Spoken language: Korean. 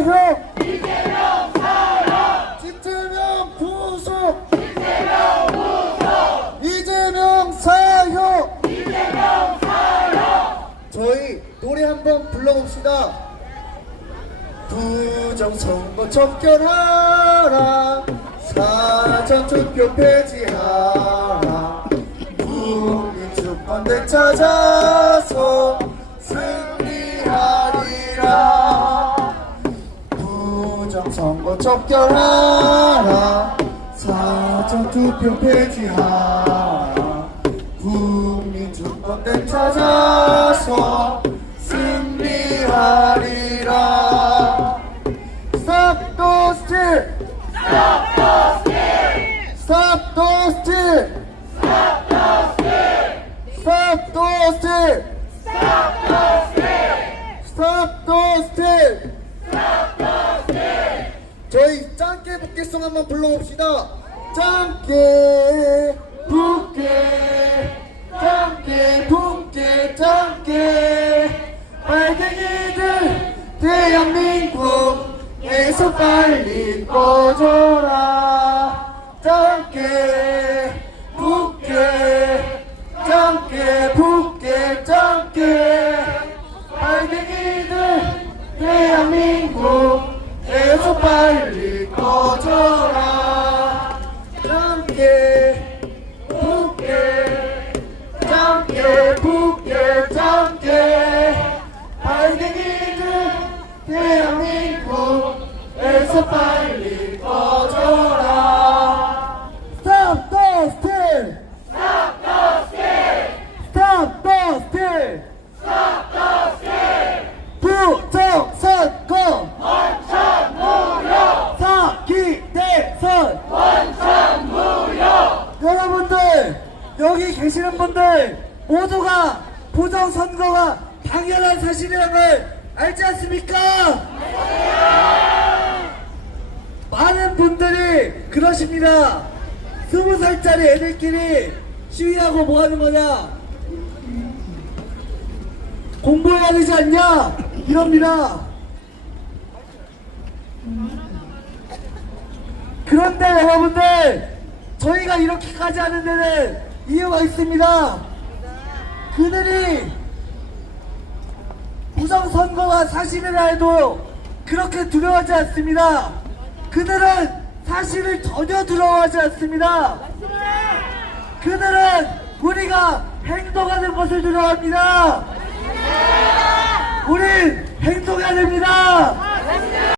이재명 사형 이재명 부속 이재명 사형 저희 노래 한번 불러봅시다. 부정선거 접견하라. 사전투표 폐지하라. 국민주권대 찾아 선거 접견하라 사전 투표 폐지하라 국민 주권대 찾아서 승리하리라 Stop the steal! Stop the steal! Stop the steal! Stop the steal! Stop the steal! 저희 짱깨 북개송 한번 불러봅시다. 짱깨 북깨 짱깨 북깨 짱깨. 빨갱이들 대한민국에서 빨리 꺼져라. 짱깨 북깨 짱깨 북깨 짱깨. 빨갱이들 대한민국 짱깨 북깨 짱깨 빨갱이들 대한민국에서 빨리 꺼져라. Stop the steal! Stop the steal! 부정 선거 원천 무효 사기 대선. 원천 무효 여러분들 여기 계시는 분들 모두가 부정선거가 당연한 사실이라는 걸 알지 않습니까? 많은 분들이 그러십니다 스무 살짜리 애들끼리 시위하고 뭐 하는 거냐 공부해야 되지 않냐? 이럽니다. 그런데 여러분들, 저희가 이렇게까지 하는 데는 이유가 있습니다. 그들이 부정선거가 사실이라 해도 그렇게 두려워하지 않습니다. 그들은 사실을 전혀 두려워하지 않습니다. 그들은 우리가 행동하는 것을 두려워합니다. 우린 행동해야 됩니다.